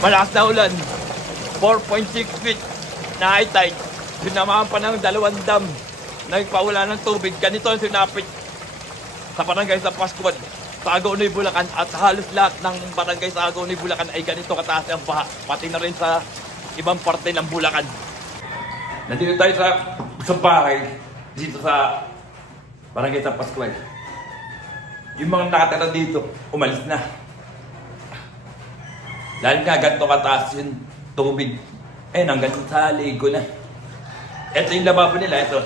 Malakas na ulan. 4.6 feet na high tide. Sinamahan pa ng 2 dam. Nagpawala ng tubig. Ganito ang sinapit sa barangay sa Pascual, sa Agonoy, Bulacan. At halos lahat ng barangay sa Agonoy, Bulacan ay ganito kataas ang baha. Pati na rin sa ibang parte ng Bulacan. Nandito tayo sa bahay. Dito sa barangay sa Pascual. Yung mga nakatira dito, umalis na. Dahil nga ganito kataas yung tubig. Ayun, hanggang sa ligo na. Ito yung lababo nila. Ito.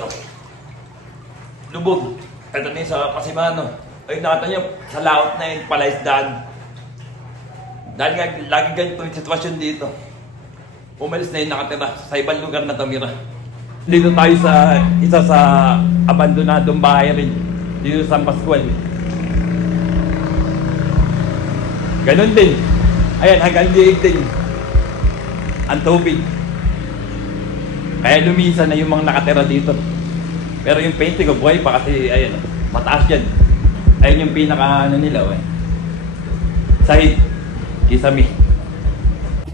Lubog. Ito na yung sa Pasimano. Ayun, nakita nyo, sa laot na yung palaisdaan. Dahil nga, lagi ganito yung sitwasyon dito. Umalis na yung nakatira sa ibang lugar na tumira. Dito tayo sa isa sa abandonadong bahay rin. Dito sa San Pascual. Ganon din. Ayan, hanggang liig din ang tubig. Kaya lumisan na yung mga nakatira dito. Pero yung painting ko buhay pa kasi ayan, mataas yan. Ayun yung pinaka ano nila. Sahid. Kisame.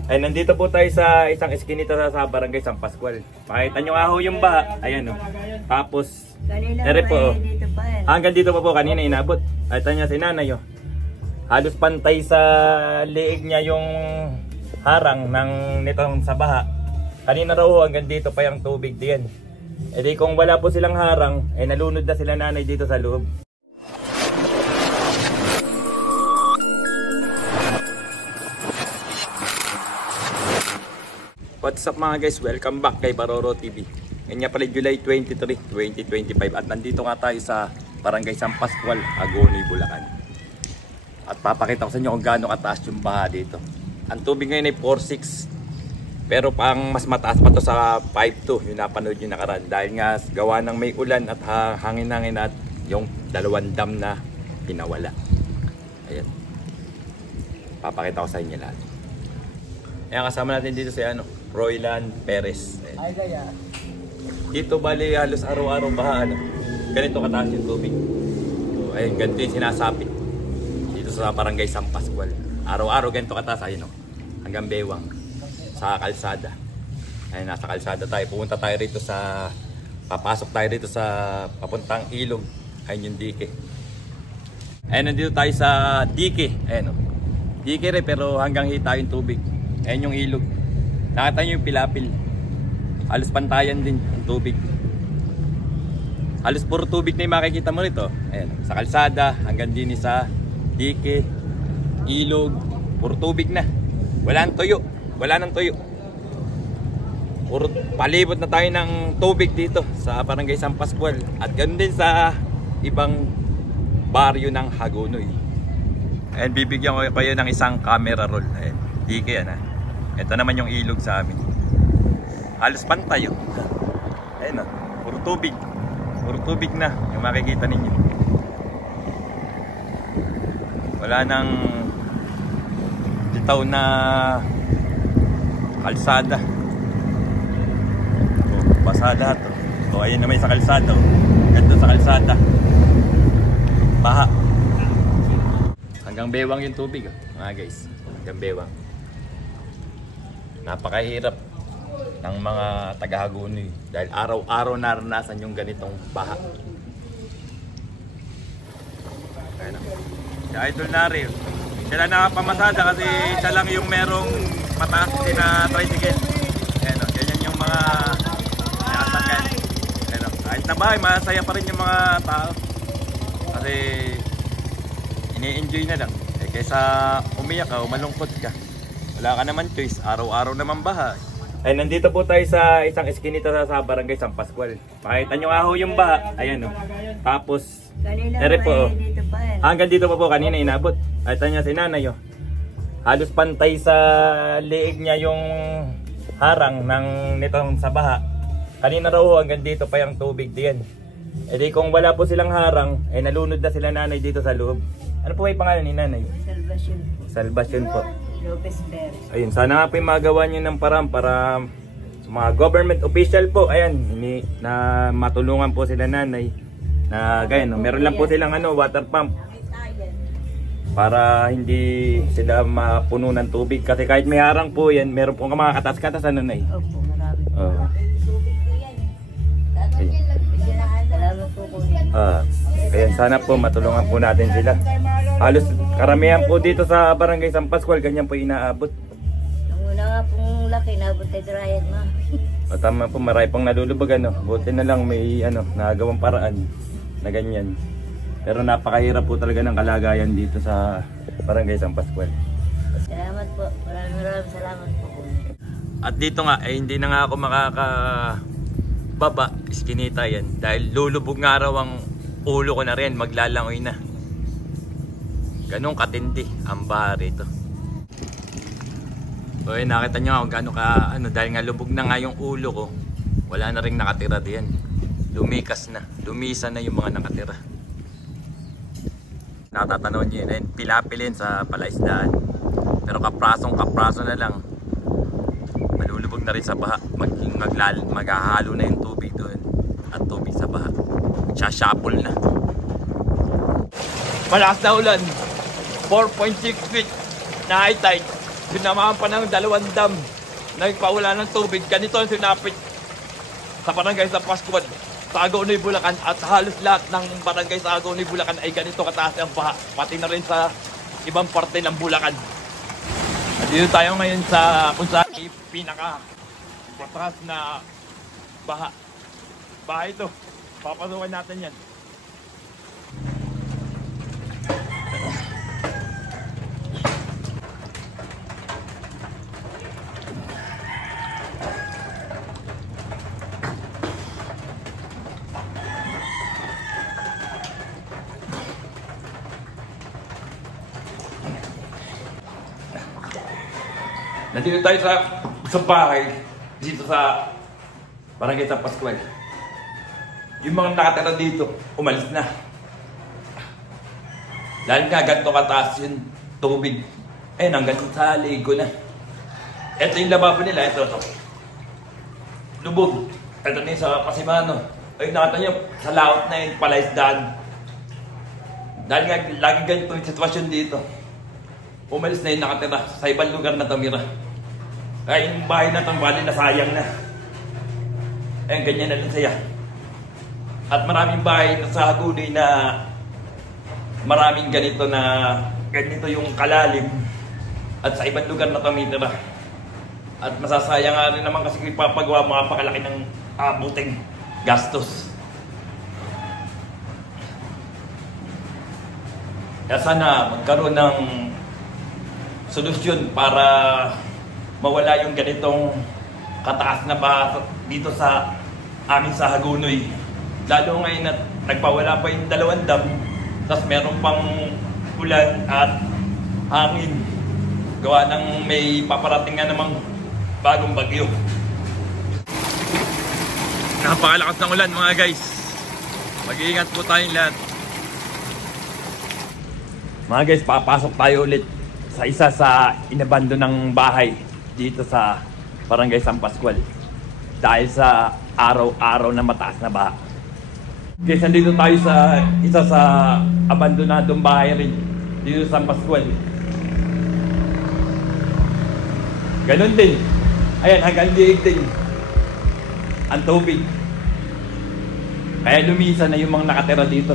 Ay, nandito po tayo sa isang eskinita sa barangay San Pascual. Makita nyo nga ho yung baha. Ayan o. Tapos, ere po. Hanggang dito pa po kanina inabot. Ay, tanya si nanay o. Halos pantay sa liig niya yung harang ng nitong sa baha. Kanina raw ho, hanggang dito pa yung tubig diyan. E di kung wala po silang harang, eh nalunod na sila nanay dito sa loob. What's up mga guys? Welcome back kay Baroro TV. Ngayon nga pala July 23, 2025 at nandito nga tayo sa Barangay San Pascual, Agonoy, Bulacan. At papakita ko sa inyo kung gaano kataas yung baha dito. Ang tubig ngayon ay 4.6, pero pang mas mataas pa to sa 5.2 yung napanood yung nakaraan. Dahil nga gawa ng may ulan at hangin-hangin at yung 2 dam na pinawala. Ayan. Papakita ko sa inyo lahat. Ayan, kasama natin dito si Roylan Perez. Ay, kaya. Dito bali halos araw-araw baha. Ganito kataas yung tubig. So, ayun, ganito yung sinasapit dito sa barangay San Pascual. Araw-araw ganito kataas. Ayun, hanggang bewang sa kalsada. Ayun, nasa kalsada tayo. Pupunta tayo rito sa, papasok tayo rito sa papuntang ilog. Ayun yung dike. Ayun, nandito tayo sa dike. Ayun, dike rin pero hanggang hita yung tubig. Ayun yung ilog. Nakita nyo yung pilapil. Halos pantayan din ang tubig. Halos puro tubig na yung makikita mo rito. Ayan, sa kalsada, hanggang din sa dike, ilog, puro tubig na. Wala nang tuyo. Wala nang tuyo. Puro palibot na tayo ng tubig dito sa barangay San Pascual. At ganoon din sa ibang baryo ng Hagonoy. Ayan, bibigyan ko kayo ng isang camera roll. Ayan, dike yan ha. Ito naman yung ilog sa amin. Halos pantay yun. Ayun o, puro tubig. Puro tubig na yung makikita ninyo. Wala nang bitaw na kalsada. Basada to. So ayun naman sa kalsada. Ganda sa kalsada. Baha. Hanggang bewang yung tubig mga guys. Hanggang bewang. Napakahirap ng mga taga-Hagonoy dahil araw-araw naranasan yung ganitong baha. Ayan o. Si Idol Nari, siya lang nakapamasada kasi siya lang yung merong mataas din na tricycle. Ayan o, ganyan yung mga nakasakyan. Ayan o, kahit na bahay, masaya pa rin yung mga tao kasi ini-enjoy na lang. Eh, kaysa umiyak ka o malungkot ka, wala ka naman choice, araw-araw naman baha. Ay, nandito po tayo sa isang eskinita sa barangay San Pascual. Makita nyo nga ho yung baha. Ayan o. Tapos, ere po. Hanggang dito pa po kanina inabot. Ay, tanya si nanay o. Halos pantay sa liig niya yung harang ng nitong sa baha. Kanina raw ho, hanggang dito pa yung tubig diyan. E di kung wala po silang harang, ay nalunod na sila nanay dito sa loob. Ano po ay pangalan ni nanay? Salvacion. Salvacion po. Lopez Perez. Ayun, sana nga po yung magawa nyo ng parang para sa mga government official po, ayan, na matulungan po sila nanay na ganyan, no? Meron lang po silang water pump. para hindi sila mapuno ng tubig. Kasi kahit may harang po yan, meron pong mga katas-katas, ano na eh. Opo, marami po. Salamat po po yan. Kaya sana po matulungan po natin sila. Halos karamihan po dito sa Barangay San Pascual, ganyan po inaabot. Nung una nga pong laki, nabot tayo dryan ma. O tama po, marami pang nalulubog, ano. Buti na lang may nagawang paraan na ganyan. Pero napakahirap po talaga ng kalagayan dito sa Barangay San Pascual. Salamat po. Maraming salamat po po. At dito nga, hindi na nga ako makakababa, iskinita yan. Dahil lulubog nga raw ang ulo ko na rin, maglalangoy na. Ganun katindi ang baha rito. So nakita nyo kung gano'n ka, dahil nga lubog na nga yung ulo ko, wala na rin nakatira diyan. Lumikas na, lumisa na yung mga nakatira. Natatanaw nyo yun, pilapilin sa palaisdaan. Pero kapraso na lang, malulubog na rin sa baha. Maghahalo na yung tubig doon at tubig sa baha. Sasapol na. Malakas na ulan, 4.6 feet na high tide. Sinamahan pa ng 2 dam. Nagpawala ng tubig. Ganito ang sinapit sa Barangay San Pascual, sa Hagonoy, Bulacan, at halos lahat ng barangay sa Hagonoy, Bulacan ay ganito kataas ang baha, pati na rin sa ibang parte ng Bulacan. At dito tayo ngayon sa kung saan pinaka mataas na baha. Baha ito, papasukan natin yan. Nandito tayo sa bahay, dito sa Barangay San Pascual. Yung mga nakatira dito, umalis na. Dahil nga ganito kataas yung tubig. Ayun, hanggang sa ligo na. Ito yung lababo nila, ito. Lubog. Ito na yung sa Pasimano. Ayun, nakita nyo, sa laot na yung palaisdaan. Dahil nga, lagi ganito yung sitwasyon dito. Umalis na yung nakatira sa ibang lugar na tumira. Kaya yung bahay na itong bali na sayang na. Ayun, ganyan na lang saya. At maraming bahay sa Hagonoy na maraming ganito yung kalalim. At sa ibang lugar na tumitira. At masasayang nga rin naman kasi ipapagawa makapakalaki ng abuting gastos. Kaya sana magkaroon ng solusyon para mawala yung ganitong kataas na baha dito sa amin sa Hagonoy. Lalo ngayon at nagpawala pa yung 2 dam, tapos meron pang ulan at hangin. Gawa ng may paparating nga namang bagong bagyo. Napakalakas ng ulan mga guys. Mag-iingat po tayong lahat. Mga guys, papasok tayo ulit sa isa sa inabando ng bahay dito sa Barangay San Pascual dahil sa araw-araw na mataas na baha. Kasi nandito tayo sa isa sa abandonadong bahay rin dito sa San Pascual. Ganon din. Ayan, hanggang liig din ang tubig. Kaya lumisa na yung mga nakatira dito.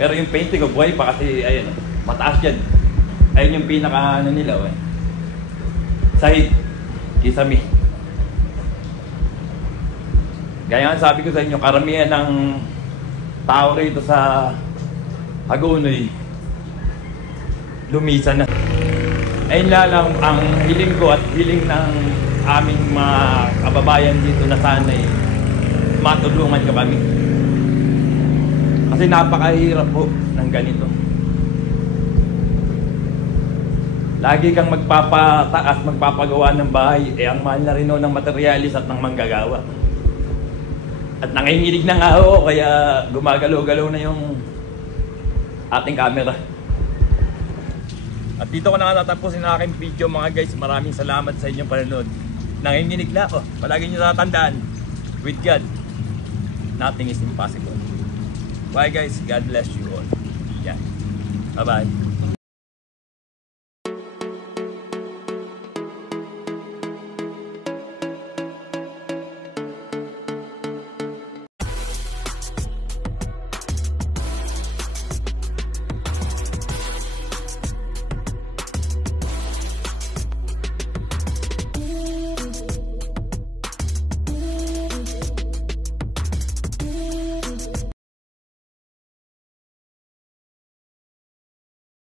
Pero yung painting ko buhay pa kasi ayan, mataas yan. Ayun yung pinaka nila. Sahid, Kisame. Gaya nga sabi ko sa inyo, karamihan ng tao rito sa Hagonoy lumisa na. Ayun lang ang hiling ko at hiling ng aming mga kababayan dito na sana'y matulungan ka kami. Kasi napakahirap po ng ganito. Lagi kang magpapataas, magpapagawa ng bahay, ang mahal na rin ng materialis at ng manggagawa. At nanginginig na nga ako, kaya gumagalaw-galaw na yung ating camera. At dito ko na natatapusin ang aking video mga guys. Maraming salamat sa inyong panonood. Nanginginig na ako. Palagi nyo tatandaan, with God, nothing is impossible. Bye guys, God bless you all. Yeah. Bye-bye.